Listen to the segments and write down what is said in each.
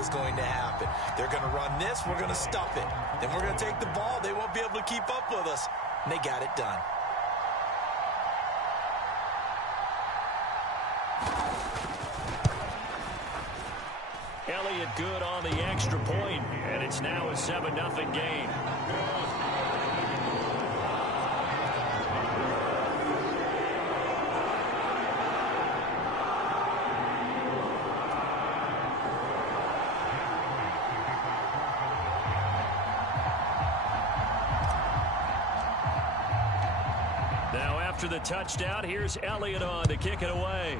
was going to happen. They're going to run this. We're going to stuff it. Then we're going to take the ball. They won't be able to keep up with us. And they got it done. Elliott good on the extra point, and it's now a 7-0 game. Now after the touchdown, here's Elliott on to kick it away.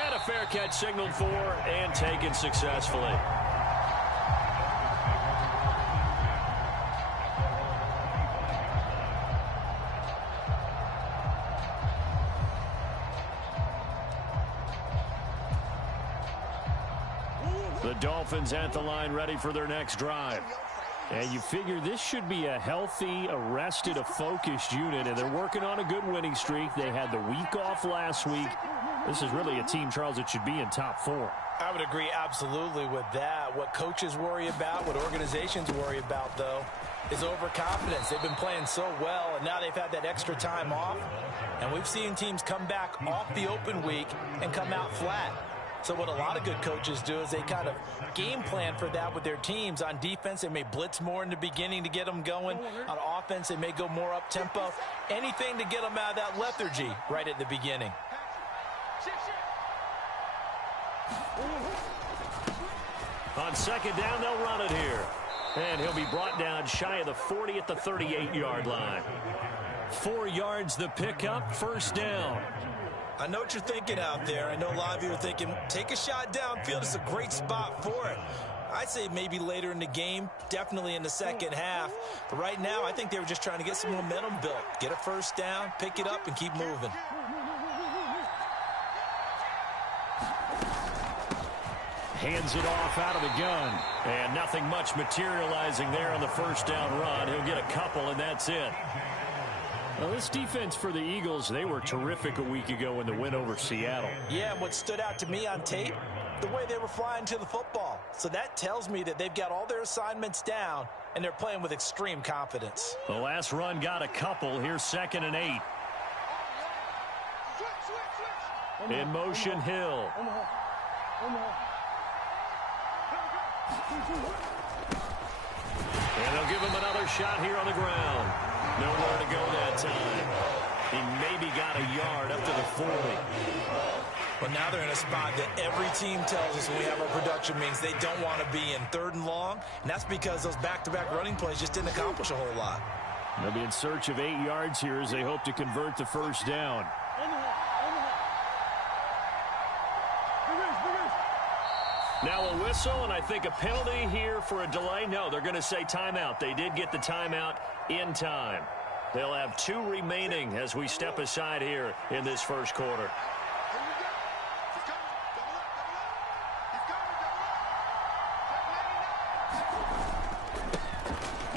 And a fair catch signaled for and taken successfully. The Dolphins at the line ready for their next drive. And you figure this should be a healthy, a focused unit, and they're working on a good winning streak. They had the week off last week. This is really a team, Charles, that should be in top 4. I would agree absolutely with that. What coaches worry about, what organizations worry about, though, is overconfidence. They've been playing so well, and now they've had that extra time off. And we've seen teams come back off the open week and come out flat. So what a lot of good coaches do is they kind of game plan for that with their teams. On defense, they may blitz more in the beginning to get them going. On offense, they may go more up-tempo. Anything to get them out of that lethargy right at the beginning. On second down, they'll run it here. And he'll be brought down shy of the 40 at the 38-yard line. 4 yards the pickup, first down. I know what you're thinking out there. I know a lot of you are thinking, take a shot downfield. It's a great spot for it. I'd say maybe later in the game, definitely in the second half. But right now, I think they were just trying to get some momentum built. Get a first down, pick it up, and keep moving. Hands it off out of the gun. And nothing much materializing there on the first down run. He'll get a couple, and that's it. Well, this defense for the Eagles, they were terrific a week ago in the win over Seattle. Yeah, and what stood out to me on tape, the way they were flying to the football. So that tells me that they've got all their assignments down, and they're playing with extreme confidence. The last run got a couple. Here's 2nd and 8. In motion, Hill. And they'll give him another shot here on the ground. Nowhere to go that time. He maybe got a yard up to the 40. Well, now they're in a spot that every team tells us when we have our production means they don't want to be in 3rd and long, and that's because those back-to-back running plays just didn't accomplish a whole lot. They'll be in search of 8 yards here as they hope to convert the first down. Now a whistle, and I think a penalty here for a delay. No, they're going to say timeout. They did get the timeout in time. They'll have 2 remaining as we step aside here in this first quarter.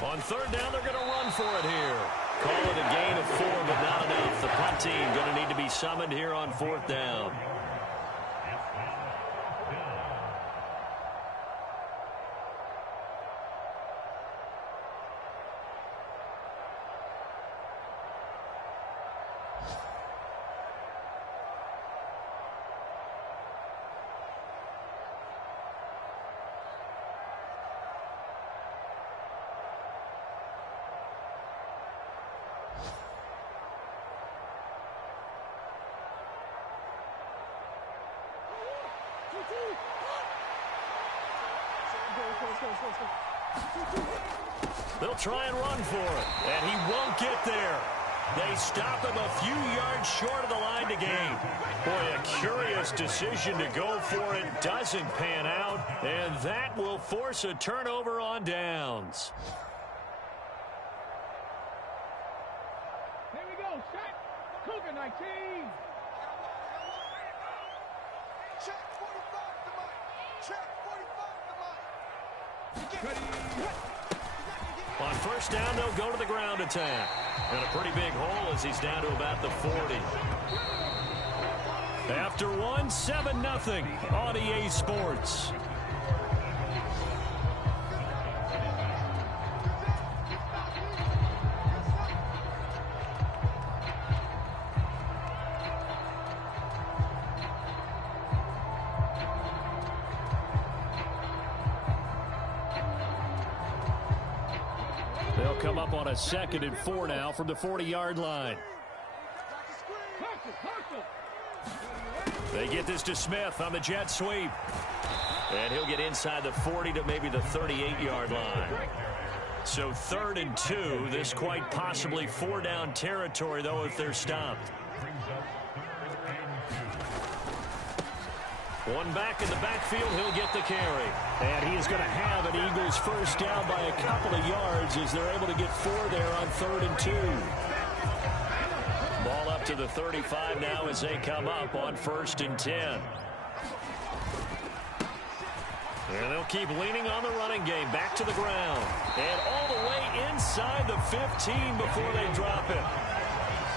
On 3rd down, they're going to run for it here. Call it a gain of 4, but not enough. The punt team going to need to be summoned here on 4th down. They'll try and run for it, and he won't get there. They stop him a few yards short of the line to gain. Boy, a curious decision to go for it. Doesn't pan out, and that will force a turnover on downs. Here we go, set. Cougar 19. Check 45 to Mike. Check 45 to Mike. On first down, they'll go to the ground attack. And a pretty big hole as he's down to about the 40. After one, 7-0 on EA Sports. They'll come up on a 2nd and 4 now from the 40-yard line. They get this to Smith on the jet sweep. And he'll get inside the 40 to maybe the 38-yard line. So 3rd and 2. This quite possibly 4-down territory, though, if they're stopped. One back in the backfield, he'll get the carry. And he is going to have an Eagles first down by a couple of yards as they're able to get 4 there on 3rd and 2. Ball up to the 35 now as they come up on 1st and 10. And they'll keep leaning on the running game. Back to the ground. And all the way inside the 15 before they drop it.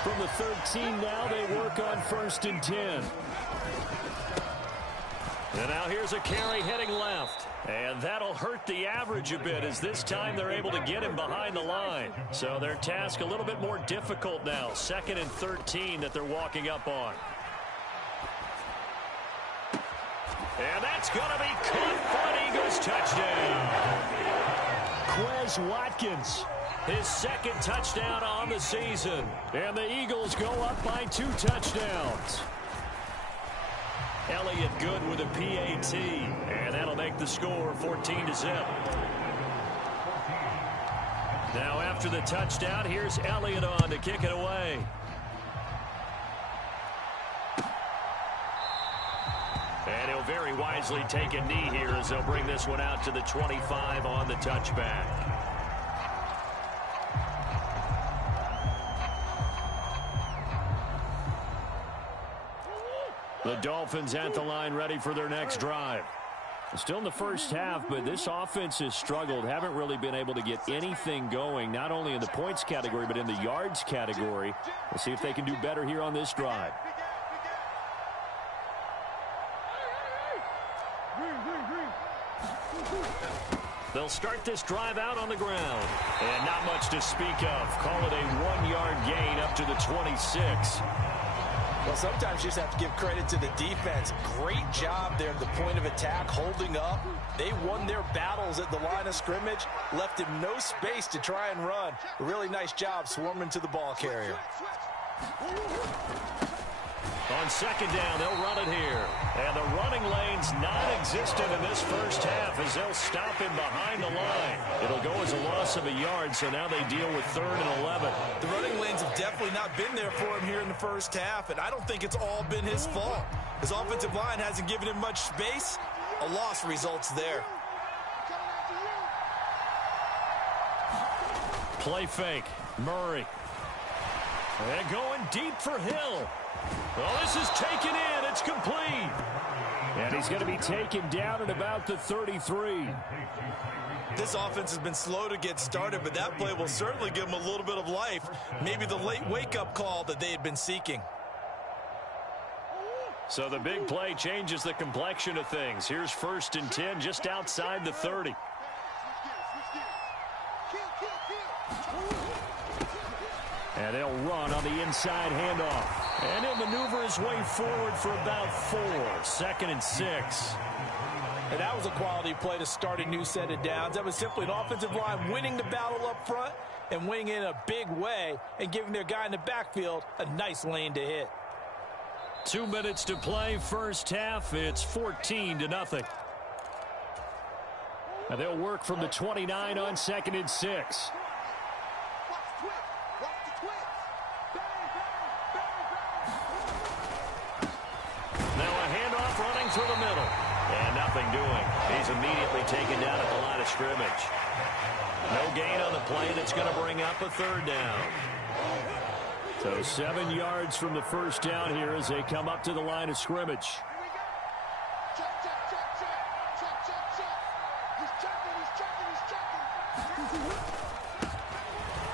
From the 13 now, they work on 1st and 10. And now here's a carry heading left. And that'll hurt the average a bit as this time they're able to get him behind the line. So their task a little bit more difficult now. 2nd and 13 that they're walking up on. And that's going to be caught for an Eagles touchdown. Quez Watkins, his 2nd touchdown on the season. And the Eagles go up by 2 touchdowns. Elliott good with a PAT, and that'll make the score 14-0. Now after the touchdown, here's Elliott on to kick it away. And he'll very wisely take a knee here as they'll bring this one out to the 25 on the touchback. The Dolphins at the line ready for their next drive. Still in the first half, but this offense has struggled. Haven't really been able to get anything going, not only in the points category, but in the yards category. We'll see if they can do better here on this drive. They'll start this drive out on the ground. And not much to speak of. Call it a 1-yard gain up to the 26. Well, sometimes you just have to give credit to the defense. Great job there at the point of attack, holding up. They won their battles at the line of scrimmage, left him no space to try and run. A really nice job swarming to the ball carrier. On 2nd down, they'll run it here. And the running lane's non-existent in this first half as they'll stop him behind the line. It'll go as a loss of a yard, so now they deal with 3rd and 11. The running lanes have definitely not been there for him here in the first half, and I don't think it's all been his fault. His offensive line hasn't given him much space. A loss results there. Play fake. Murray. And going deep for Hill. Well, this is taken in. It's complete. And he's going to be taken down at about the 33. This offense has been slow to get started, but that play will certainly give them a little bit of life. Maybe the late wake-up call that they had been seeking. So the big play changes the complexion of things. Here's 1st and 10 just outside the 30. And they'll run on the inside handoff. And he'll maneuver his way forward for about 4. 2nd and 6. And that was a quality play to start a new set of downs. That was simply an offensive line winning the battle up front and winning in a big way and giving their guy in the backfield a nice lane to hit. 2 minutes to play first half. It's 14-0. And they'll work from the 29 on 2nd and 6. Through the middle. And nothing doing. He's immediately taken down at the line of scrimmage. No gain on the play, and it's going to bring up a 3rd down. So 7 yards from the first down here as they come up to the line of scrimmage.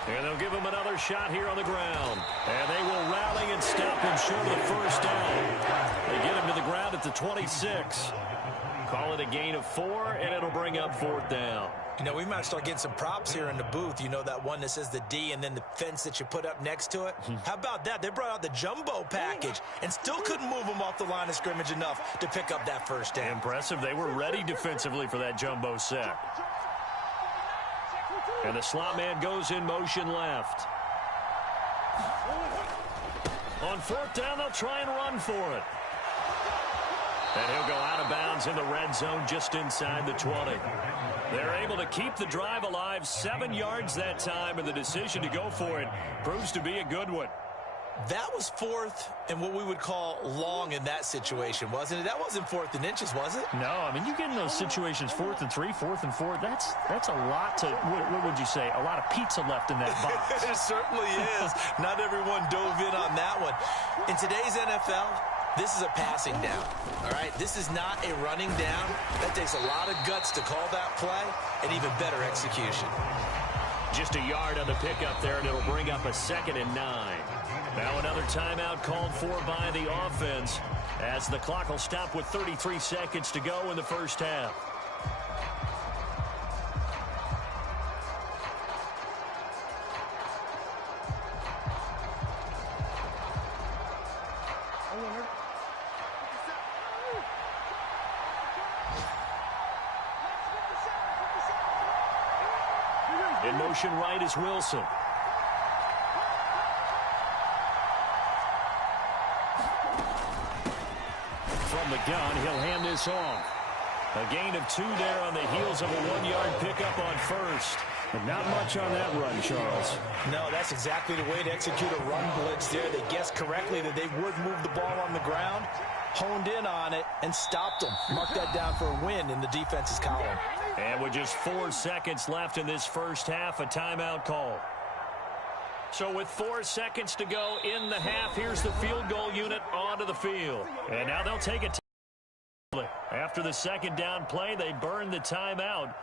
And they'll give him another shot here on the ground. And they will rally and stop him short of the first down. They get him to the ground at the 26. Call it a gain of 4, and it'll bring up 4th down. You know, we might start getting some props here in the booth. You know, that one that says the D and then the fence that you put up next to it? How about that? They brought out the jumbo package and still couldn't move them off the line of scrimmage enough to pick up that first down. Impressive. They were ready defensively for that jumbo set. And the slot man goes in motion left. On 4th down, they'll try and run for it. And he'll go out of bounds in the red zone just inside the 20. They're able to keep the drive alive, 7 yards that time, and the decision to go for it proves to be a good one. That was 4th and what we would call long in that situation, wasn't it? That wasn't 4th and inches, was it? No, I mean, you get in those situations, 4th and 3, 4th and 4. That's a lot to, what would you say, a lot of pizza left in that box. It certainly is. Not everyone dove in on that one. In today's NFL, this is a passing down, all right? This is not a running down. That takes a lot of guts to call that play and even better execution. Just a yard on the pickup there, and it'll bring up a 2nd and 9. Now another timeout called for by the offense as the clock will stop with 33 seconds to go in the first half. In motion right is Wilson. From the gun, he'll hand this off. A gain of 2 there on the heels of a 1-yard pickup on first. But not much on that run, Charles. No, that's exactly the way to execute a run blitz there. They guessed correctly that they would move the ball on the ground, honed in on it, and stopped them. Mark that down for a win in the defense's column. And with just 4 seconds left in this first half, a timeout call. So with 4 seconds to go in the half, here's the field goal unit onto the field. And now they'll take it. After the second down play, they burn the timeout,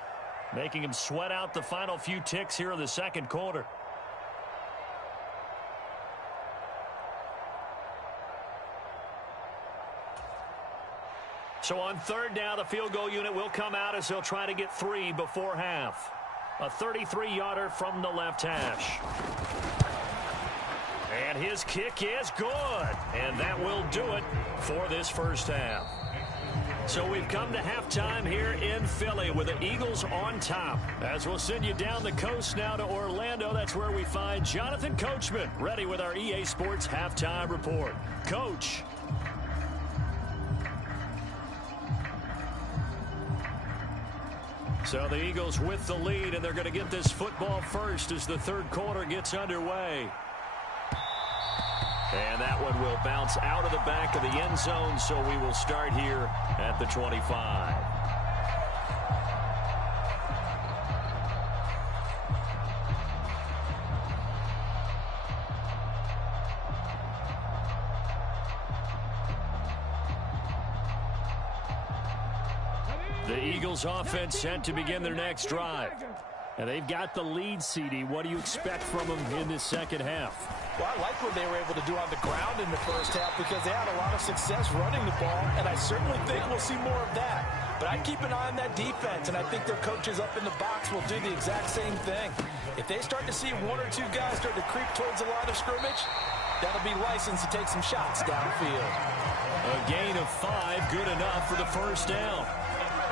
making them sweat out the final few ticks here in the second quarter. So on 3rd down, the field goal unit will come out as they'll try to get 3 before half. A 33-yarder from the left hash. And his kick is good. And that will do it for this first half. So we've come to halftime here in Philly with the Eagles on top. As we'll send you down the coast now to Orlando, that's where we find Jonathan Coachman ready with our EA Sports halftime report. Coach. So the Eagles with the lead, and they're going to get this football first as the third quarter gets underway. And that one will bounce out of the back of the end zone, so we will start here at the 25. The Eagles offense set to begin their next drive. And they've got the lead, CD. What do you expect from them in this second half? Well, I like what they were able to do on the ground in the first half because they had a lot of success running the ball, and I certainly think we'll see more of that. But I'd keep an eye on that defense, and I think their coaches up in the box will do the exact same thing. If they start to see 1 or 2 guys start to creep towards the line of scrimmage, that'll be licensed to take some shots downfield. A gain of 5, good enough for the first down.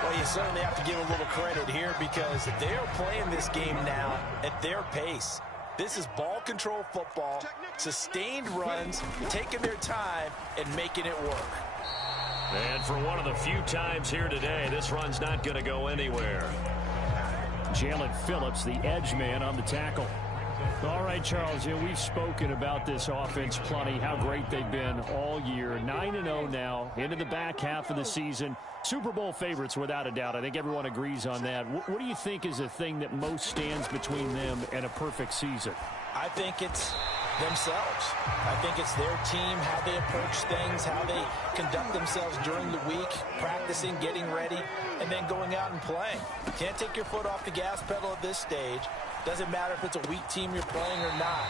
Well, you certainly have to give a little credit here because they're playing this game now at their pace. This is ball control football, sustained runs, taking their time and making it work. And for one of the few times here today, this run's not going to go anywhere. Jalen Phillips, the edge man on the tackle. All right, Charles, we've spoken about this offense plenty, how great they've been all year. 9-0 now, into the back half of the season. Super Bowl favorites, without a doubt. I think everyone agrees on that. What do you think is the thing that most stands between them and a perfect season? I think it's themselves. I think it's their team, how they approach things, how they conduct themselves during the week, practicing, getting ready, and then going out and playing. Can't take your foot off the gas pedal at this stage. Doesn't matter if it's a weak team you're playing or not.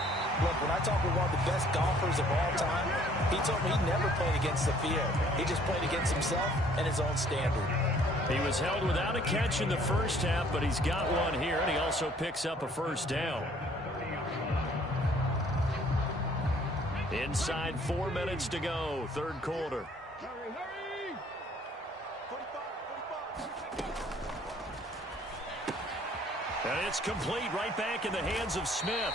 Look, when I talk with one of the best golfers of all time, he told me he never played against the field. He just played against himself and his own standard. He was held without a catch in the first half, but he's got one here, and he also picks up a first down. Inside 4 minutes to go, third quarter. Hurry, hurry! 45. And it's complete right back in the hands of Smith.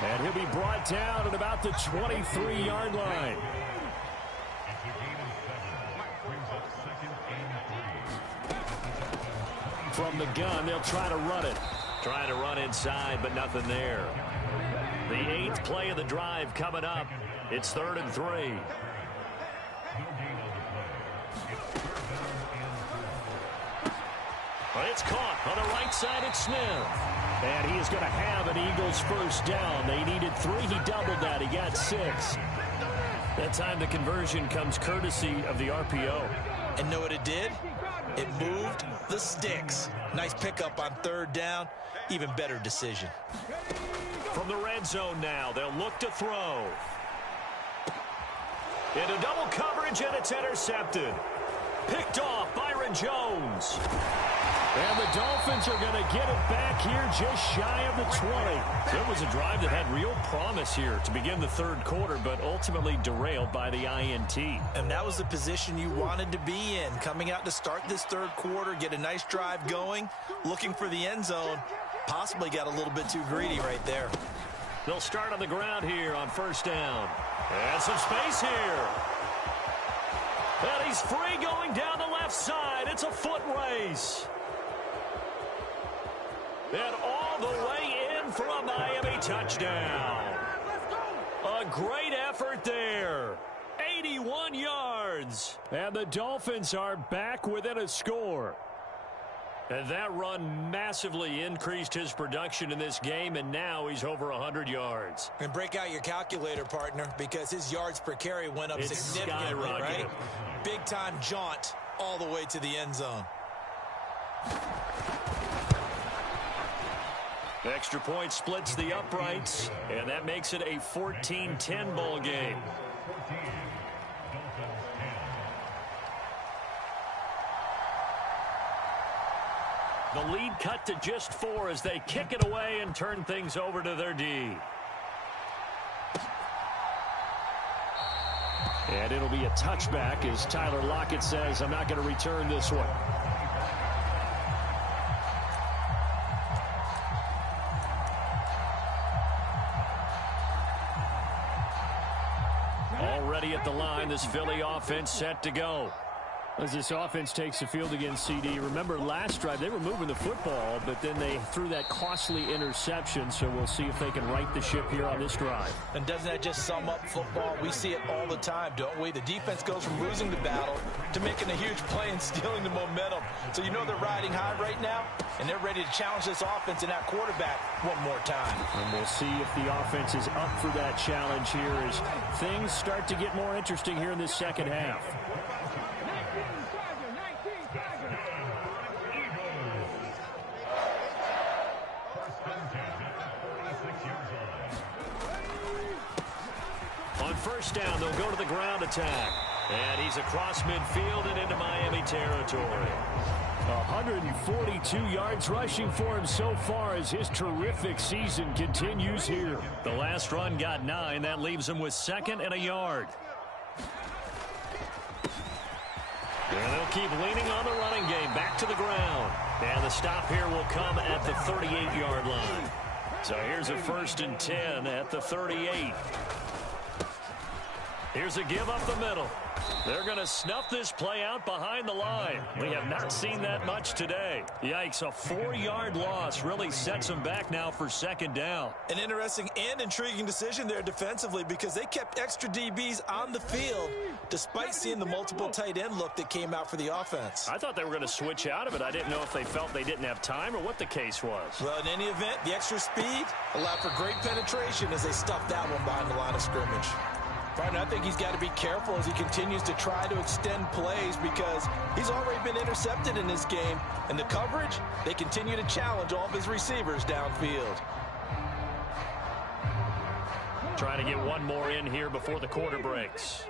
And he'll be brought down at about the 23-yard line. From the gun, they'll try to run it. Trying to run inside, but nothing there. The 8th play of the drive coming up. It's 3rd and 3. But it's caught on the right side. It's Smith. And he is going to have an Eagles first down. They needed 3. He doubled that. He got 6. That time the conversion comes courtesy of the RPO. And know what it did? It moved the sticks. Nice pickup on 3rd down. Even better decision. From the red zone now, they'll look to throw. Into double coverage, and it's intercepted. Picked off Byron Jones. And the Dolphins are going to get it back here just shy of the 20. It was a drive that had real promise here to begin the third quarter, but ultimately derailed by the INT. And that was the position you wanted to be in. Coming out to start this third quarter, get a nice drive going, looking for the end zone. Possibly got a little bit too greedy right there. They'll start on the ground here on first down. And some space here. And he's free going down the left side. It's a foot race. And all the way in for a Miami touchdown. A great effort there. 81 yards. And the Dolphins are back within a score. And that run massively increased his production in this game, and now he's over 100 yards. And break out your calculator, partner, because his yards per carry went up significantly, right? Big-time jaunt all the way to the end zone. Extra point splits the uprights, and that makes it a 14-10 ball game. The lead cut to just 4 as they kick it away and turn things over to their D. And it'll be a touchback as Tyler Lockett says, I'm not going to return this one. Already at the line, this Philly offense set to go. As this offense takes the field against CD, remember last drive they were moving the football, but then they threw that costly interception, so we'll see if they can right the ship here on this drive. And doesn't that just sum up football? We see it all the time, don't we? The defense goes from losing the battle to making a huge play and stealing the momentum. So you know they're riding high right now, and they're ready to challenge this offense and that quarterback one more time. And we'll see if the offense is up for that challenge here as things start to get more interesting here in this second half. On first down, they'll go to the ground attack. And he's across midfield and into Miami territory. 142 yards rushing for him so far as his terrific season continues here. The last run got 9. That leaves him with 2nd and a yard. And they'll keep leaning on the running game. Back to the ground. And the stop here will come at the 38-yard line. So here's a 1st and 10 at the 38. Here's a give up the middle. They're going to snuff this play out behind the line. We have not seen that much today. Yikes, a 4-yard loss really sets them back now for 2nd down. An interesting and intriguing decision there defensively because they kept extra DBs on the field despite seeing the multiple tight end look that came out for the offense. I thought they were going to switch out of it. I didn't know if they felt they didn't have time or what the case was. Well, in any event, the extra speed allowed for great penetration as they stuffed that one behind the line of scrimmage. Partner, I think he's got to be careful as he continues to try to extend plays because he's already been intercepted in this game. And the coverage, they continue to challenge all of his receivers downfield. Trying to get one more in here before the quarter breaks.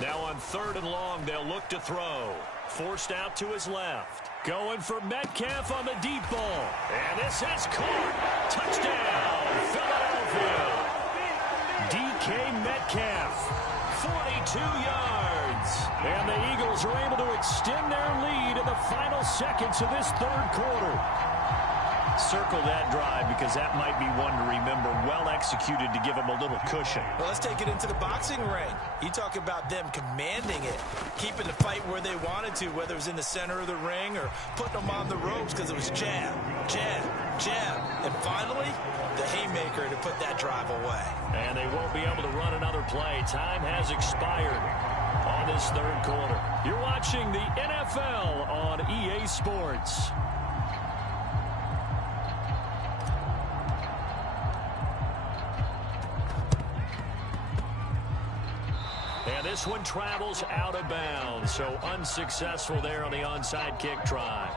Now on 3rd and long, they'll look to throw. Forced out to his left. Going for Metcalf on the deep ball. And this is caught. Touchdown, Philadelphia. DK Metcalf, 42 yards. And the Eagles are able to extend their lead in the final seconds of this 3rd quarter. Circle that drive because that might be one to remember. Well executed to give him a little cushion. Well, let's take it into the boxing ring. You talk about them commanding it, keeping the fight where they wanted to, whether it was in the center of the ring or putting them on the ropes because it was jab, jab, jab. And finally, the haymaker to put that drive away. And they won't be able to run another play. Time has expired on this 3rd quarter. You're watching the NFL on EA Sports. And this one travels out of bounds, so unsuccessful there on the onside kick try.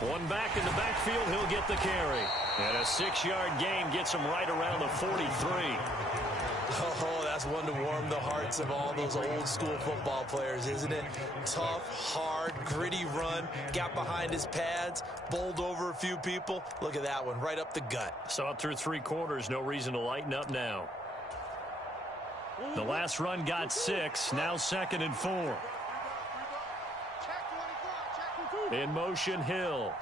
One back in the backfield, he'll get the carry. And a 6-yard gain gets him right around the 43. Oh, that's one to warm the hearts of all those old school football players, isn't it? Tough, hard, gritty run, got behind his pads, bowled over a few people. Look at that one, right up the gut. Saw it through 3 quarters, no reason to lighten up now. The last run got 6, now 2nd and 4. In motion, Hill.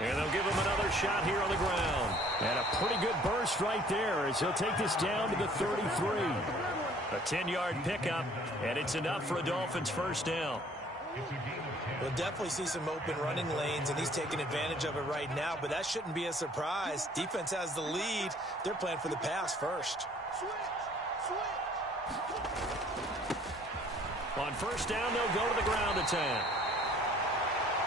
And they'll give him another shot here on the ground. And a pretty good burst right there as he'll take this down to the 33. A 10-yard pickup, and it's enough for a Dolphins first down. We'll definitely see some open running lanes, and he's taking advantage of it right now, but that shouldn't be a surprise. Defense has the lead. They're playing for the pass first. On first down, they'll go to the ground attack.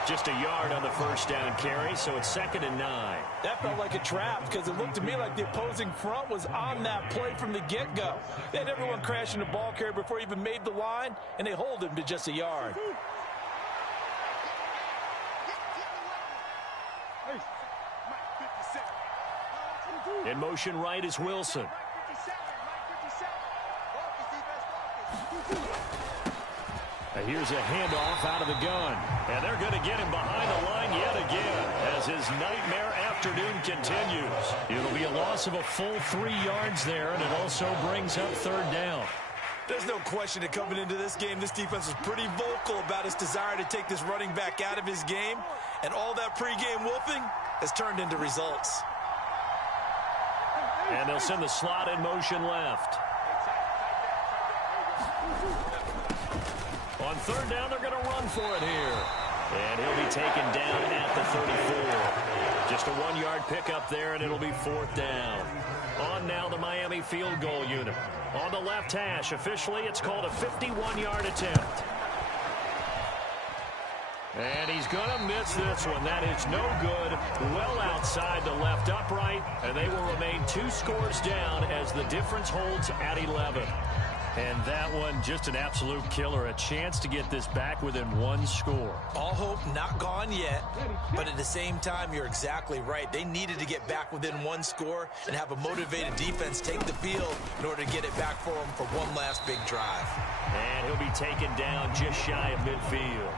Just a yard on the first down carry, so it's 2nd and 9. That felt like a trap because it looked to me like the opposing front was on that play from the get-go. They had everyone crashing the ball carrier before he even made the line, and they hold him to just a yard. In motion right is Wilson. Here's a handoff out of the gun. And they're going to get him behind the line yet again as his nightmare afternoon continues. It'll be a loss of a full 3 yards there, and it also brings up 3rd down. There's no question that coming into this game, this defense was pretty vocal about its desire to take this running back out of his game, and all that pregame wolfing has turned into results. And they'll send the slot in motion left. On 3rd down, they're going to run for it here. And he'll be taken down at the 34. Just a 1-yard pickup there, and it'll be 4th down. On now the Miami field goal unit. On the left hash, officially it's called a 51-yard attempt. And he's going to miss this one. That is no good. Well outside the left upright, and they will remain 2 scores down as the difference holds at 11. And that one, just an absolute killer. A chance to get this back within 1 score. All hope not gone yet, but at the same time, you're exactly right. They needed to get back within 1 score and have a motivated defense take the field in order to get it back for them for one last big drive. And he'll be taken down just shy of midfield.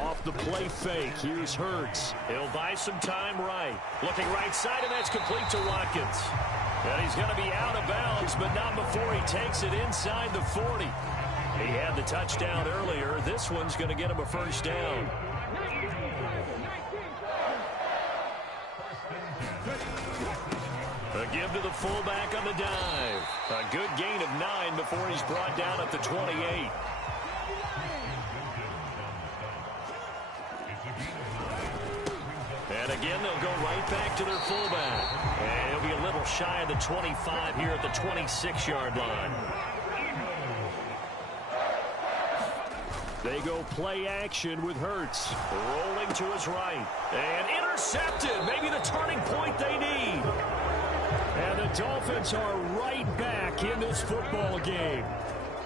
Off the play fake, here's Hurts. He'll buy some time right. Looking right side, and that's complete to Watkins. And he's going to be out of bounds, but not before he takes it inside the 40. He had the touchdown earlier. This one's going to get him a first down. A give to the fullback on the dive. A good gain of 9 before he's brought down at the 28. And again, they'll go right back to their fullback. And he'll be a little shy of the 25 here at the 26-yard line. They go play action with Hurts. Rolling to his right. And intercepted. Maybe the turning point they need. And the Dolphins are right back in this football game.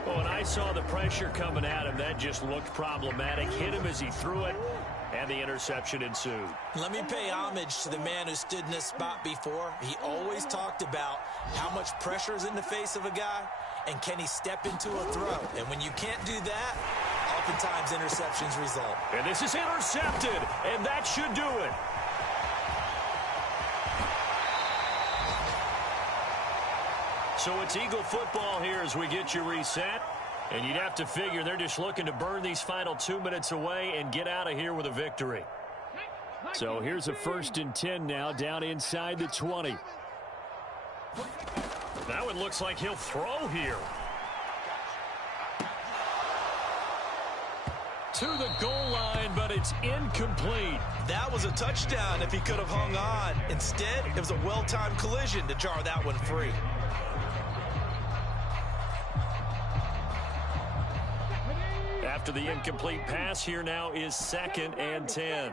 Oh, and I saw the pressure coming at him. That just looked problematic. Hit him as he threw it. And the interception ensued. Let me pay homage to the man who stood in this spot before. He always talked about how much pressure is in the face of a guy and can he step into a throw. And when you can't do that, oftentimes interceptions result. And this is intercepted, and that should do it. So it's Eagle football here as we get you reset. And you'd have to figure they're just looking to burn these final 2 minutes away and get out of here with a victory. So here's a 1st and 10 now down inside the 20. Now it looks like he'll throw here. To the goal line, but it's incomplete. That was a touchdown if he could have hung on. Instead, it was a well-timed collision to jar that one free. After the incomplete pass, here now is 2nd and 10.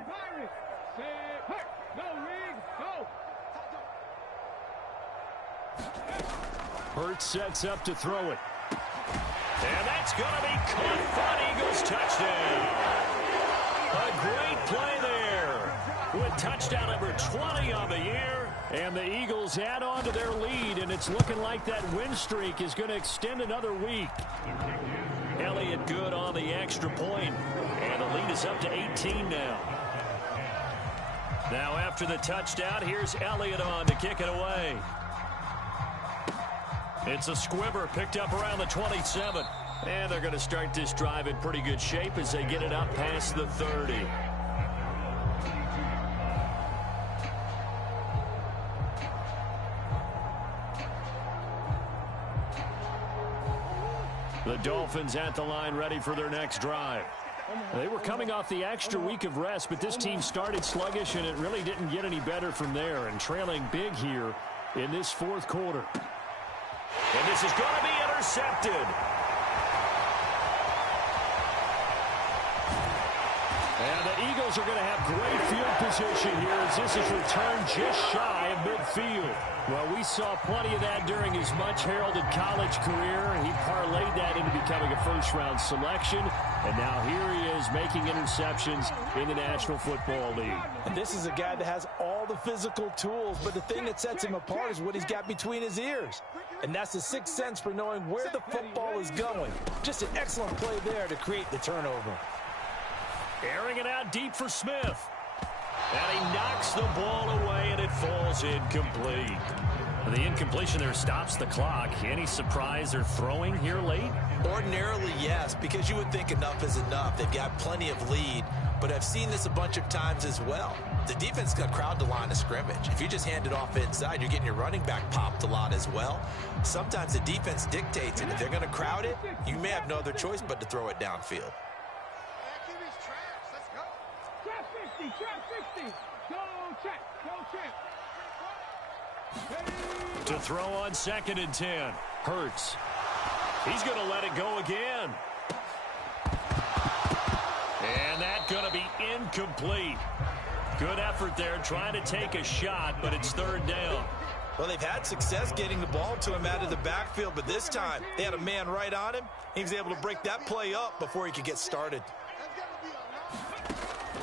Hurts sets up to throw it. And that's going to be caught for an Eagles touchdown. A great play there with touchdown number 20 on the year. And the Eagles add on to their lead, and it's looking like that win streak is going to extend another week. Elliott good on the extra point, and the lead is up to 18 now. Now after the touchdown, here's Elliott on to kick it away. It's a squibber picked up around the 27. And they're going to start this drive in pretty good shape as they get it up past the 30. The Dolphins at the line ready for their next drive. They were coming off the extra week of rest, but this team started sluggish, and it really didn't get any better from there, and trailing big here in this 4th quarter. And this is going to be intercepted. And the Eagles are going to have great field position here as this is returned just shy of midfield. Well, we saw plenty of that during his much-heralded college career. He parlayed that into becoming a first-round selection, and now here he is making interceptions in the National Football League. And this is a guy that has all the physical tools, but the thing that sets him apart is what he's got between his ears. And that's the sixth sense for knowing where the football is going. Just an excellent play there to create the turnover. Airing it out deep for Smith. And he knocks the ball away, and it falls incomplete. The incompletion there stops the clock. Any surprise they're throwing here late? Ordinarily, yes, because you would think enough is enough. They've got plenty of lead, but I've seen this a bunch of times as well. The defense got crowded the line of scrimmage. If you just hand it off inside, you're getting your running back popped a lot as well. Sometimes the defense dictates it. If they're going to crowd it, you may have no other choice but to throw it downfield. To throw on 2nd and 10. Hurts. He's going to let it go again. And that's going to be incomplete. Good effort there trying to take a shot, but it's 3rd down. Well, they've had success getting the ball to him out of the backfield, but this time they had a man right on him. He was able to break that play up before he could get started.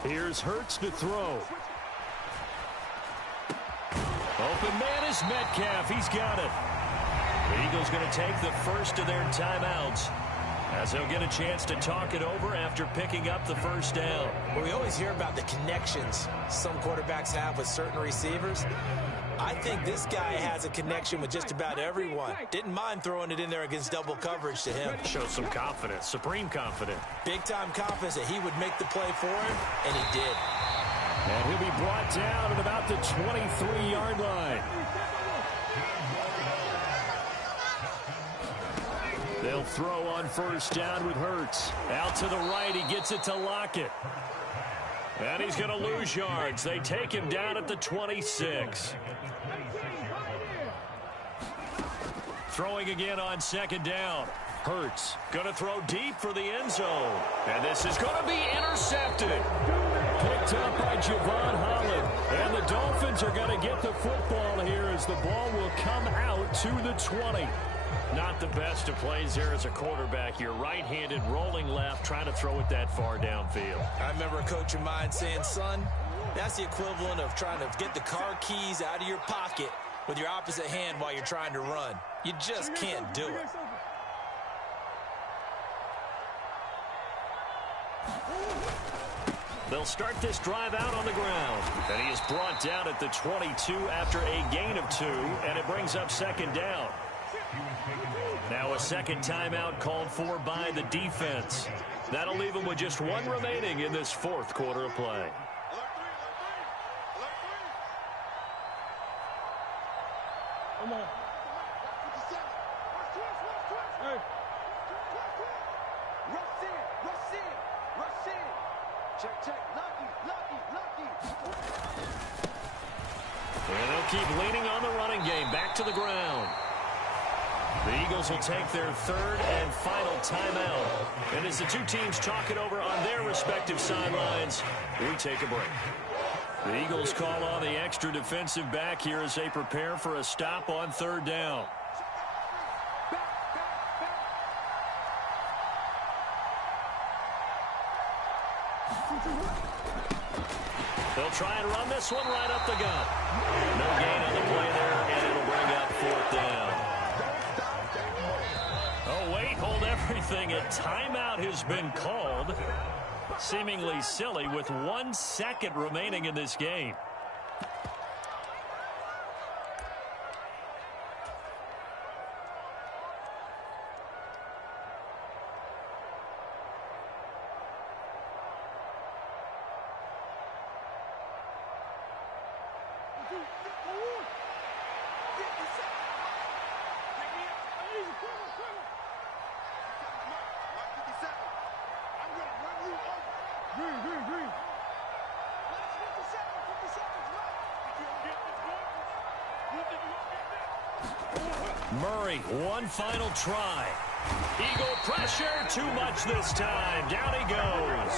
Here's Hurts to throw. Open man is Metcalf. He's got it. The Eagles going to take the first of their timeouts as they'll get a chance to talk it over after picking up the first down. Well, we always hear about the connections some quarterbacks have with certain receivers. I think this guy has a connection with just about everyone. Didn't mind throwing it in there against double coverage to him. Shows some confidence, supreme confidence. Big-time confidence that he would make the play for him, and he did. And he'll be brought down at about the 23-yard line. They'll throw on first down with Hurts. Out to the right, he gets it to Lockett. And he's going to lose yards. They take him down at the 26. Throwing again on second down. Hurts going to throw deep for the end zone. And this is going to be intercepted. Picked up by Javon Holland. And the Dolphins are going to get the football here as the ball will come out to the 20. Not the best of plays there as a quarterback. You're right-handed, rolling left, trying to throw it that far downfield. I remember a coach of mine saying, son, that's the equivalent of trying to get the car keys out of your pocket with your opposite hand while you're trying to run. You just can't do it. They'll start this drive out on the ground. And he is brought down at the 22 after a gain of 2, and it brings up second down. Now a second timeout called for by the defense. That'll leave him with just 1 remaining in this fourth quarter of play. Come on. Rush in. Check. Lucky. And they'll keep leaning on the running game. Back to the ground. The Eagles will take their third and final timeout. And as the two teams talk it over on their respective sidelines, we take a break. The Eagles call on the extra defensive back here as they prepare for a stop on third down. They'll try and run this one right up the gut. No gain on the play there, and it'll bring up fourth down. Oh, wait, hold everything. A timeout has been called. Seemingly silly with 1 second remaining in this game. Murray, one final try. Eagle pressure, too much this time. Down he goes.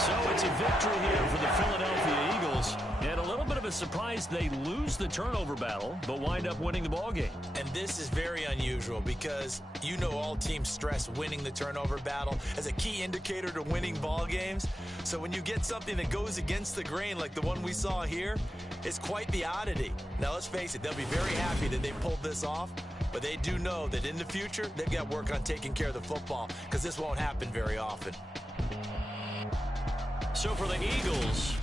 So it's a victory here for the Philadelphia Eagles. And a little bit of a surprise, they lose the turnover battle, but wind up winning the ballgame. And this is very unusual because you know all teams stress winning the turnover battle as a key indicator to winning ball games. So when you get something that goes against the grain like the one we saw here, it's quite the oddity. Now let's face it, they'll be very happy that they pulled this off, but they do know that in the future they've got work on taking care of the football because this won't happen very often. So for the Eagles,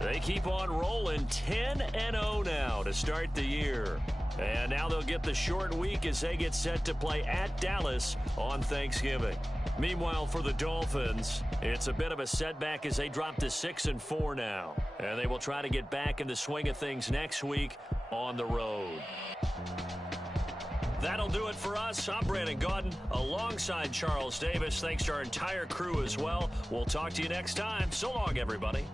they keep on rolling 10-0 now to start the year. And now they'll get the short week as they get set to play at Dallas on Thanksgiving. Meanwhile, for the Dolphins, it's a bit of a setback as they drop to 6-4 now. And they will try to get back in the swing of things next week on the road. That'll do it for us. I'm Brandon Gaudin alongside Charles Davis. Thanks to our entire crew as well. We'll talk to you next time. So long, everybody.